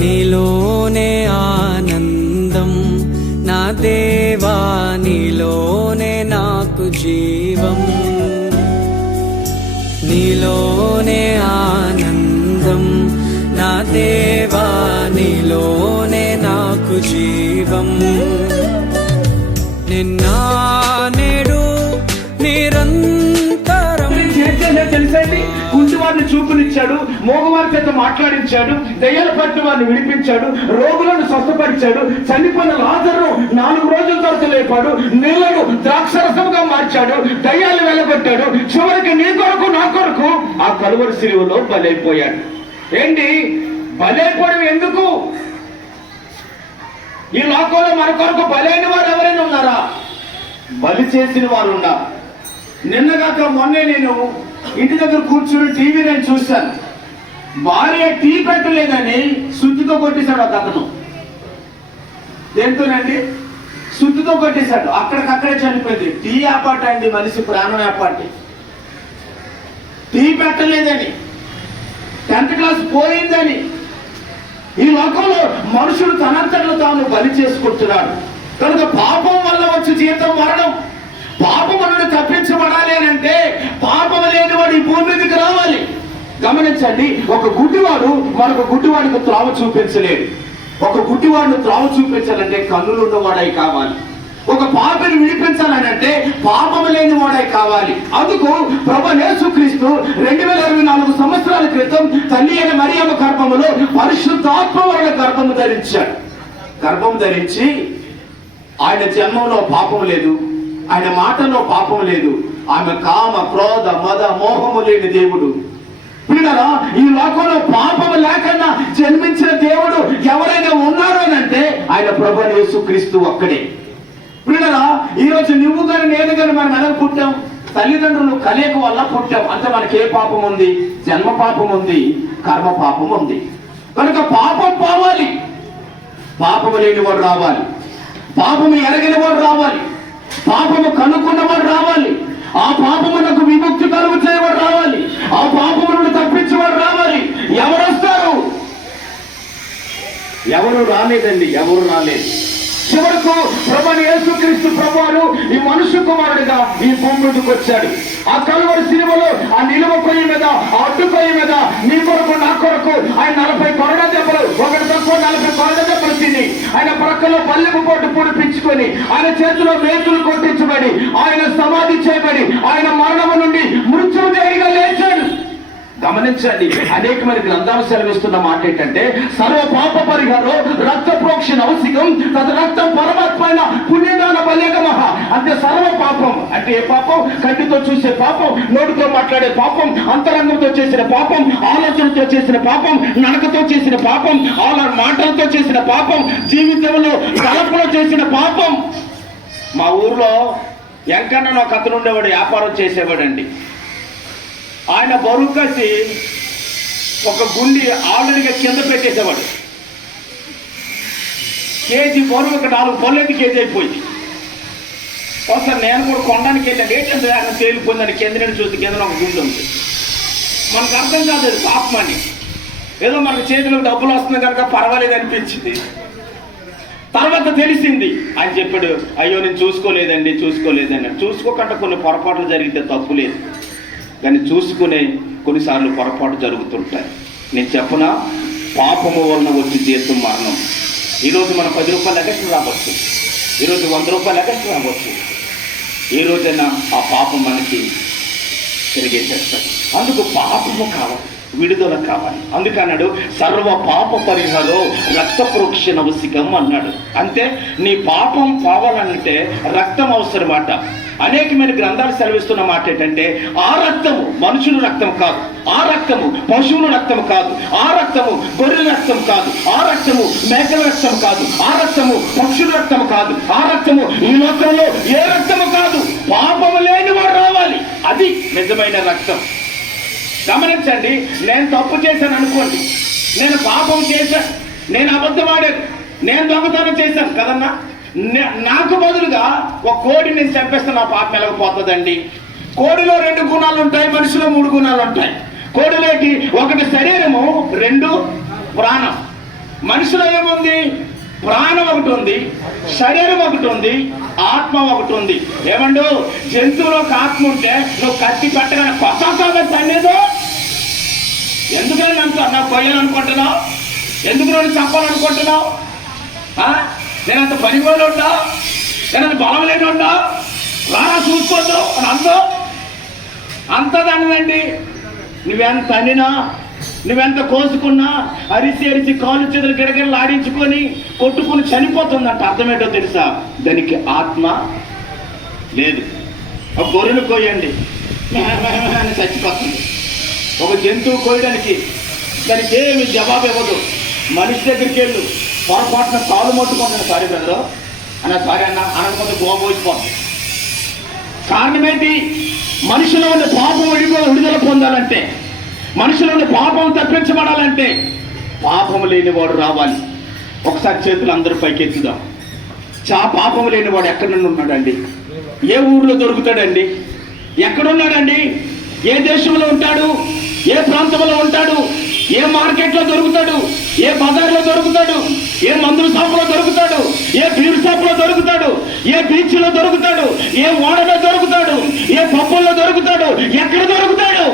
నీలోనే ఆనందం నా దేవా, నీలోనే నాకు జీవం. నీలోనే ఆనందం నా దేవా, నీలోనే నాకు జీవం. నిన్న నేడు నిరంతరం తెలుసండి. కుంటివారిని చూపునిచ్చాడు, మోగవారి చేత మాట్లాడించాడు, దయ్యాల పట్టిన వారిని విడిపించాడు, రోగులను స్వస్థపరిచాడు, చనిపోయిన లాజరును 4 రోజుల తర్వాత లేపాడు, నీళ్లను ద్రాక్షరసంగా మార్చాడు, దయ్యాలు వెలగొట్టాడు. చివరికి నీ కొరకు నా కొరకు ఆ కలువరి శిలువలో బలైపోయాడు. ఏంటి బలైపోవడం ఎందుకు? ఈ లోకంలో మన కొరకు బలైన వారు ఎవరైనా ఉన్నారా? బలి చేసిన వారు ఉన్నారు. నిన్నగాక మొన్నే నేను ఇంటి దగ్గర కూర్చుని టీవీ నేను చూశాను. భార్య టీ పెట్టలేదని సుత్తితో కొట్టేశాడు ఒక అతను. దేంతోనండి? సుత్తితో కొట్టేశాడు. అక్కడికక్కడే చనిపోయింది. టీ ఆపాట అండి, మనిషి ప్రాణం ఆపాటి. టీ పెట్టలేదని, 10th క్లాస్ పోయిందని. ఈ లోకంలో మనుషులు తనంతటను తాను బలి చేసుకుంటున్నాడు. కనుక పాపం వల్ల వచ్చి జీవితం మరణం. పాపం నుండి తప్పించబడాలి అని అంటే పాపం లేనివాడు ఈ భూమి మీదకి రావాలి. గమనించండి, ఒక గుడ్డివాడు మరొక గుడ్డివాడికి త్రోవ చూపించలేడు. ఒక గుడ్డివాడిని త్రోవ చూపించాలంటే కన్నులు ఉన్నవాడై కావాలి. ఒక పాపిని విడిపించాలని అంటే పాపం లేని వాడై కావాలి. అందుకు ప్రభువు యేసుక్రీస్తు 2024 సంవత్సరాల క్రితం తల్లి అయిన మరియమ్మ గర్భములో పరిశుద్ధాత్మ వలన గర్భము ధరించాడు. గర్భం ధరించి ఆయన జన్మంలో పాపం లేదు, ఆయన మాటలో పాపం లేదు. ఆమె కామ క్రోధ మద మోహము లేని దేవుడు. పిల్లరా, ఈ లోకంలో పాపము లేకుండా జన్మించిన దేవుడు ఎవరైనా ఉన్నారు అని అంటే ఆయన ప్రభువు యేసుక్రీస్తు ఒక్కడే. పిల్లరా, ఈరోజు నువ్వు కానీ నేను కానీ మనం ఎలా పుట్టాం? తల్లిదండ్రులు కలయిక వల్ల పుట్టాం. అంటే మనకి ఏ పాపం ఉంది? జన్మ పాపం ఉంది, కర్మ పాపం ఉంది. కనుక పాపం పోవాలి, పాపము లేని వాడు రావాలి, పాపము ఎరగిన వాడు రావాలి, పాపము కనుక్కున్నవాడు రావాలి, ఆ పాపమునకు విముక్తి కలుగు చేయవాడు రావాలి, ఆ పాపములను తప్పించేవాడు రావాలి. ఎవరు వస్తారు? ఎవరు రాలేదండి, ఎవరు రాలేదు. చివరకు ప్రభువు యేసుక్రీస్తు ప్రభువారు ఈ మనుష్య కుమారుడిగా ఈ భూమి మీదకి వచ్చాడు. ఆ కలువరి సిలువలో ఆ నిలువ కొయ్య మీద, ఆ అడ్డు కొయ్య మీద నీ కొరకు నా కొరకు ఆయన 40 కొరడా దెబ్బలు, ఒకటి తక్కువ 40 కొరడా దెబ్బలు తిని, ఆయన ప్రక్కలో పల్లెపు పోటు పొడిపించుకొని, ఆయన చేతిలో మేతులు కొట్టించబడి, ఆయన సమాధి చేయబడి, ఆయన మరణము నుండి మృత్యుంజయుడిగా లేచాడు. గమనించండి, అనేకమైన గ్రంథాలు సెలవిస్తున్న మాట ఏంటంటే సర్వ పాప పరిహారం రక్త ప్రోక్షణ అవసికం తద రక్తం పరమాత్మైన పుణ్యదాన బల్యగమః. అంటే సర్వ పాపం అంటే ఏ పాపం? కంటితో చూసే పాపం, నోటితో మాట్లాడే పాపం, అంతరంగంతో చేసిన పాపం, ఆలోచనతో చేసిన పాపం, నడకతో చేసిన పాపం, మాటలతో చేసిన పాపం, జీవితంలో తలపులో చేసిన పాపం. మా ఊర్లో ఎంకన్న ఒక అతను ఉండేవాడు, వ్యాపారం చేసేవాడండి. ఆయన బరువు కసి ఒక గుండి ఆల్రెడీగా కింద పెట్టేసేవాడు. కేజీ బరువు ఒక 4 పళ్ళకి కేజీ అయిపోయింది. ఒకసారి నేను కూడా కొనడానికి వెళ్ళాను. ఏంటంటే ఆయన తేలిపోయిందని కింద నేను చూస్తే కింద ఒక గుండి ఉంది. మనకు అర్థం కాదు అది పాపమని. ఏదో మనకు చేతిలో డబ్బులు వస్తుంది కనుక పర్వాలేదు అనిపించింది. తర్వాత తెలిసింది. ఆయన చెప్పాడు, అయ్యో నేను చూసుకోలేదండి. చూసుకోకుండా కొన్ని పొరపాట్లు జరిగితే తప్పు లేదు, కానీ చూసుకునే కొన్నిసార్లు పొరపాటు జరుగుతుంటాయి. నేను చెప్పనా, పాపము వలన వచ్చి జీవితం మరణం. ఈరోజు మనం 10 రూపాయలు ఎగస్ట్రా రావచ్చు, ఈరోజు 100 రూపాయలు ఎగస్ట్రా రావచ్చు. ఏ రోజైనా ఆ పాపం మనకి తిరిగేసేస్తాడు. అందుకు పాపము కావాలి, విడుదల కావాలి. అందుకన్నాడు సర్వ పాప పరిహారం రక్త ప్రోక్షణ అవసికం అన్నాడు. అంటే నీ పాపం పోవాలంటే రక్తం అవసరమాట. అనేకమైన గ్రంథాలు సెలవిస్తున్న మాట ఏంటంటే ఆ రక్తము మనుషుల రక్తం కాదు, ఆ రక్తము పశువుల రక్తం కాదు, ఆ రక్తము గొర్రెల రక్తం కాదు, ఆ రక్తము మేకల రక్తం కాదు, ఆ రక్తము పక్షుల రక్తం కాదు, ఆ రక్తము ఈ లోకంలో ఏ రక్తము కాదు. పాపము లేని వాడు రావాలి, అది నిజమైన రక్తం. గమనించండి, నేను తప్పు చేశాను అనుకోండి, నేను పాపం చేశాను, నేను అబద్ధం ఆడాను, నేను దొంగతనం చేశాను కదన్నా, నాకు బదులుగా ఒక కోడి నేను చంపేస్తే నా పాపం ఎలాగపోతుందండి? కోడిలో 2 గుణాలు ఉంటాయి, మనిషిలో 3 గుణాలు ఉంటాయి. కోడిలోకి 1 శరీరము, 2 ప్రాణం. మనిషిలో ఏముంది? ప్రాణం ఒకటి ఉంది, శరీరం ఒకటి ఉంది, ఆత్మ ఒకటి ఉంది. ఏమండు, జంతువులో ఒక ఆత్మ ఉంటే నువ్వు కత్తి పెట్టగానే కొత్త పనేదో ఎందుకని నాకు కొయ్యాలనుకుంటున్నావు? ఎందుకు నేను చంపాలనుకుంటున్నావు? నేనంత పని వాళ్ళు ఉంటా, నేనంత బలం లేని ఉంటా, రారా చూసుకోద్దు అని అంతదన్నదండి. నువ్వెంత అనినా, నువ్వెంత కోసుకున్నా అరిసి కాలు చేతులు గిడగిడలు ఆడించుకొని కొట్టుకుని చనిపోతుందంట. అర్థమేంటో తెలుసా? దానికి ఆత్మ లేదు. ఒక గొర్రెను కోయండి అని చచ్చిపోతుంది. ఒక జంతువు కోయడానికి దానికి ఏమి జవాబు ఇవ్వదు. మనిషి దగ్గరికి వెళ్ళు, పొరపాటున కాలు మొట్టుకుంటాను, సారీ బ్రదరు అన్న, సారీ అన్న అనకపోతే గోబోసిపోతుంది. కారణం ఏంటి? మనిషిలో ఉన్న పాపం విడుదల పొందాలంటే, మనిషిలో ఉన్న పాపం తప్పించబడాలంటే పాపం లేనివాడు రావాలి. ఒకసారి చేతులు అందరూ పైకెత్తుదాం. పాపం లేనివాడు ఎక్కడ నుండి ఉన్నాడండి? ఏ ఊర్లో దొరుకుతాడండి? ఎక్కడున్నాడండి? ఏ దేశంలో ఉంటాడు? ఏ ప్రాంతంలో ఉంటాడు? ఏ మార్కెట్లో దొరుకుతాడు? ఏ బజార్లో దొరుకుతాడు? ఏ మందుల షాపులో దొరుకుతాడు? ఏ బీర్ షాపులో దొరుకుతాడు? ఏ బీచ్లో దొరుకుతాడు? ఏ ఓడలో దొరుకుతాడు? ఏ పప్పుల్లో దొరుకుతాడు? ఎక్కడ దొరుకుతాడు?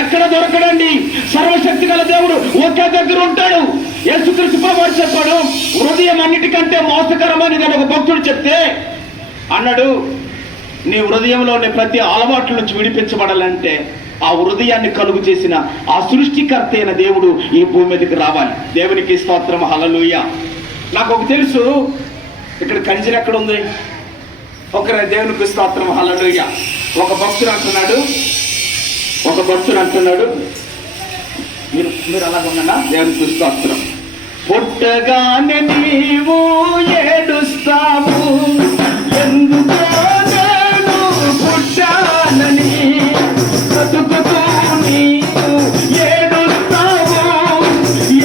ఎక్కడ దొరకడండి? సర్వశక్తి గల దేవుడు ఒకే దగ్గర ఉంటాడు. యేసుక్రీస్తు ప్రభువు చెప్పాడు, హృదయం అన్నిటికంటే మోసకరమైనది ఒక భక్తుడు చెప్తే అన్నాడు, నీ హృదయంలోని ప్రతి అలవాట్ల నుంచి విడిపించబడాలంటే ఆ హృదయాన్ని కలుగు చేసిన ఆ సృష్టికర్త అయిన దేవుడు ఈ భూమి మీదకి రావాలి. దేవునికి స్తోత్రం, హల్లెలూయా. నాకు ఒక తెలుసు, ఇక్కడ కంజర్ ఎక్కడ ఉంది? దేవునికి స్తోత్రం, హల్లెలూయా. ఒక భక్తుడు అంటున్నాడు, మీరు అలాగున్నా, దేవునికి స్తోత్రం. పుట్టగానే నీవు ఏడుస్తావు, ఎందుకో నేను పుట్టానని, బతుకుతూ నీవు ఏడుస్తావు,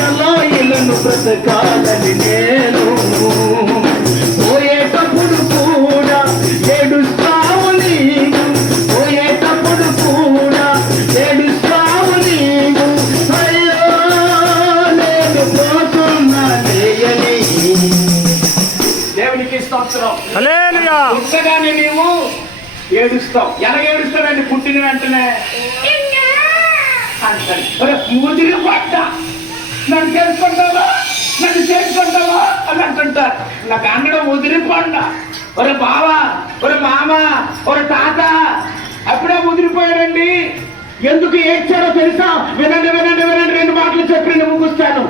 ఎలా ఇలను బ్రతకాలని నేను, పోయేటప్పుడు కూడా ఏడుస్తావు నీవు, పోయేటప్పుడు కూడా ఏడుస్తావు నీవు, అయ్యో నేను పోతున్నానేయని. దేవునికి స్తోత్రం, హల్లెలూయా. పుట్టగానే నీవు ఏడుస్తావు. ఎలా ఏడుస్తాడండి? పుట్టిన వెంటనే అంటాడు, ముదిరి పట్ట నన్ను చేసుకుంటావా అని అంటుంటారు. నాకు అనడం ముదిరిపండ. ఒరే బావా, ఒరే మామ, ఒరే తాత అప్పుడే ముదిరిపోయాడండి. ఎందుకు ఏడ్చాడో తెలుసా? వినండి 2 మాటలు చెప్పి నేను ముగిస్తాను.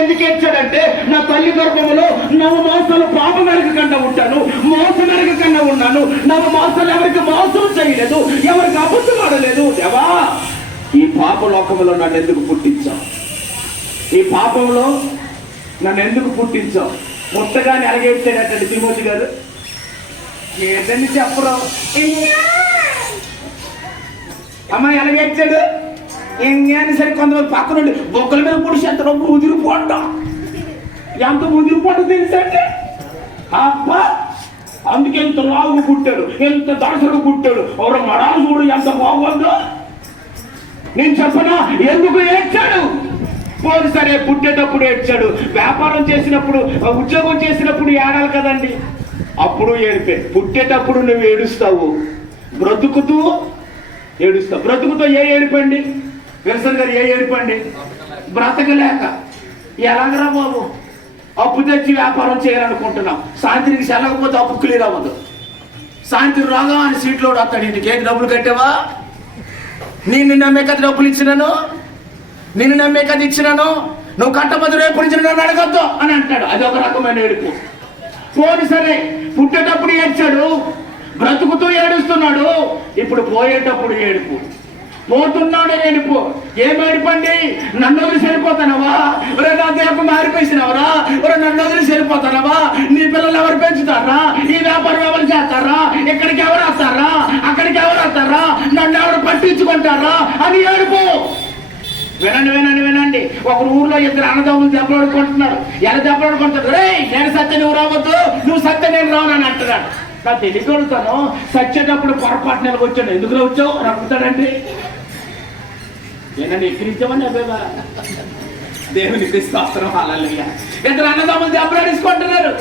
ఎందుకు ఏడ్చాడంటే, నా తల్లి గర్భములో 9 మాసాలు పాపం ఎరగకుండా ఉంటాను, మోసం ఎరగకుండా ఉన్నాను. 9 మాసాలు ఎవరికి మోసం చేయలేదు, ఎవరికి అబద్ధం ఆడలేదు. దేవా, ఈ పాప లోకంలో నన్ను ఎందుకు పుట్టించావు? ఈ పాపంలో నన్ను ఎందుకు పుట్టించావు? ముట్టగానే అలగేడ్చాడటండి తిమోతి గారు. ఏదండి చెప్పరు? అమ్మాయి ఎలాగేడ్చాడు? ఎంగాని సరే కొంతమంది పక్క నుండి బొక్కల మీద పుడిచి ఎంత ముదిరిపోంటాం. ఎంత ముదిరిపోవడం తెలుసండి? అబ్బా, అందుకే ఎంత లావుగా పుట్టాడు, ఎంత దడసగా పుట్టాడు. ఎవరు మడాలు చూడు ఎంత బాగుందో. నేను చెప్పనా ఎందుకు ఏడ్చాడు? పోను సరే, పుట్టేటప్పుడు ఏడ్చాడు, వ్యాపారం చేసినప్పుడు, ఉద్యోగం చేసినప్పుడు ఏడాలి కదండి, అప్పుడు ఏడిపే. పుట్టేటప్పుడు నువ్వు ఏడుస్తావు, బ్రతుకుతూ ఏడుస్తావు. బ్రతుకుతో ఏ ఏడిపండి? విల్సన్ గారు, ఏ ఏడిపండి? బ్రతకలేక. ఎలాగరా బాబు? అప్పు తెచ్చి వ్యాపారం చేయాలనుకుంటున్నాం, సాయంత్రికి సెలకపోతే అప్పు క్లియర్ అవ్వదు. సాయంత్రం రాగా అని సీట్లో వస్తాడు, ఇంటికి ఏంటి డబ్బులు కట్టావా? నిన్ను నమ్మే కదా డబ్బులు ఇచ్చినాను, నిన్ను నమ్మే కదా ఇచ్చినాను, నువ్వు కట్టబద్దు రేపు నుంచి నన్ను అడగద్దు అని అంటాడు. అది ఒక రకమైన ఏడుపు. పోని సరే, పుట్టేటప్పుడు ఏడ్చాడు, బ్రతుకుతూ ఏడుస్తున్నాడు, ఇప్పుడు పోయేటప్పుడు ఏడుపు. పోతున్నాడు ఏడుపు. ఏం ఏడుపండి? నన్ను వదిలి సరిపోతానవా? ఒరే నా దేహం మారిపోయినావరా? ఒరే నన్ను వదిలి సరిపోతానవా? నీ పిల్లలు ఎవరు పెంచుతారా? ఈ వ్యాపారం ఎవరు చేస్తారా? ఇక్కడికి ఎవరు వస్తారా? అక్కడికి ఎవరు వస్తారా? నన్ను ఎవరు పట్టించుకుంటారా అని ఏడుపు. వినండి. ఒక ఊర్లో 2 అన్నదమ్ములు దెబ్బలాడుకుంటున్నారు. ఎలా దెబ్బలాడుకుంటారు? రే, నేను సత్య నువ్వు రావద్దు, నువ్వు సత్య నేను రావునని అంటున్నాడు. నా తెలియగలుగుతాను, సచ్చేటప్పుడు పొరపాటు నెలకు వచ్చాను, ఎందుకు వచ్చావు అని అడుగుతాడండి. ఏనండి ఎక్కిరించామని అబ్బాయి దేవునికి స్తోత్రం, హల్లెలూయా. ఇద్దరు అన్నదమ్ములు దెబ్బలాడేసుకుంటున్నారు.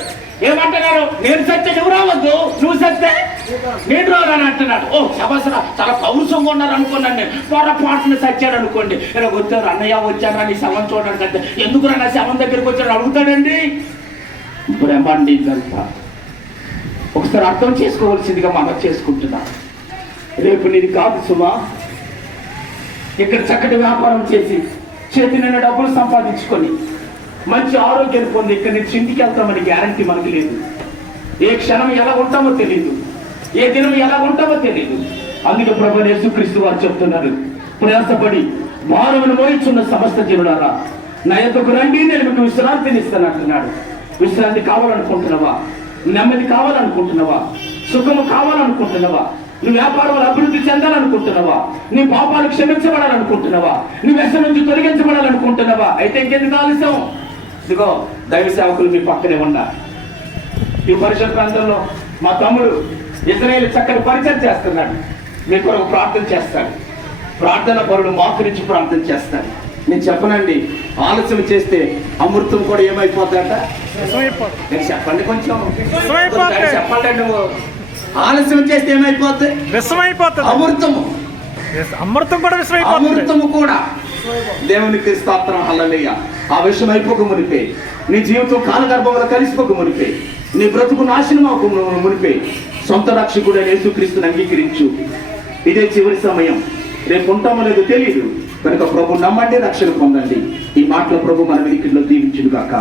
ఏమంటున్నారు? నేను సత్తే నువ్వు రావద్దు, నువ్వు సత్తే నేను రాని అంటున్నాడు. ఓ శవసరా, చాలా పౌరుషంగా ఉన్నారు అనుకున్నాను నేను. పొరపాటున సచ్చాడు అనుకోండి. ఇలా వచ్చారు, అన్నయ్య వచ్చారా నీ శవం చూడడానికి అంటే, ఎందుకు నా శవం దగ్గరికి వచ్చాడు అడుగుతాడండి. బ్రహ్మాండి ఇదంతా ఒకసారి అర్థం చేసుకోవాల్సిందిగా మనం చేసుకుంటున్నా. రేపు నీది కాదు సుమా. ఇక్కడ చక్కటి వ్యాపారం చేసి చేతి నిండా డబ్బులు సంపాదించుకొని మంచి ఆరోగ్యాన్ని పొంది ఇక్కడ నుంచి ఇంటికి వెళ్తామని గ్యారంటీ మనకు లేదు. ఏ క్షణం ఎలా ఉంటామో తెలియదు, ఏ దినం ఎలా ఉంటామో తెలియదు. అందుకే ప్రభువైన యేసుక్రీస్తు వారు చెప్తున్నారు, ప్రయాసపడి భారమును మోయిచున్న సమస్త జనులారా నా యొద్దకు రండి, నేను మీకు విశ్రాంతిని ఇస్తాను అంటున్నాడు. విశ్రాంతి కావాలనుకుంటున్నావా? నెమ్మది కావాలనుకుంటున్నావా? సుఖము కావాలనుకుంటున్నావా? నీ వ్యాపారంలో అభివృద్ధి చెందాలనుకుంటున్నావా? నీ పాపాలు క్షమించబడాలనుకుంటున్నావా? నీ వ్యసనం నుంచి తొలగించబడాలనుకుంటున్నావా? అయితే ఇంకెందుకు ఆలస్యం? ఇదిగో దైవ సేవకులు మీ పక్కనే ఉన్నారు. ఈ పరిసర ప్రాంతంలో మా తమ్ముడు ఇజ్రాయేల్ చక్కని పరిచయం చేస్తున్నాడు. మీ కొరకు ప్రార్థన చేస్తాడు. ప్రార్థన పరుడు మోకరించి ప్రార్థన చేస్తాడు. నేను చెప్పనండి, ఆలస్యం చేస్తే అమృతం కూడా ఏమైపోతాడట? నేను చెప్పండి, కొంచెం చెప్పండి. నువ్వు ఆలస్యం చేస్తే ఏమైపోతుంది? విషమైపోతుంది. అమృతము, అమృతం కూడా విషమైపోతుంది. అమృతము కూడా. దేవునికి స్తోత్రం, హల్లెలూయా. ఆ విషయం అయిపోక మునిపే, నీ జీవితం కాలగర్భంలో కలిసిపోక మునిపే, నీ బ్రతుకు నాశనం అవ్వక మునిపే సొంత రక్షకుడైన యేసుక్రీస్తుని అంగీకరించు. ఇదే చివరి సమయం. రేపు ఉంటామో లేదో తెలియదు కనుక ప్రభు నమ్మండి, రక్షణ పొందండి. ఈ మాటలో ప్రభు మన వినికిడిలో దీవించును గాక.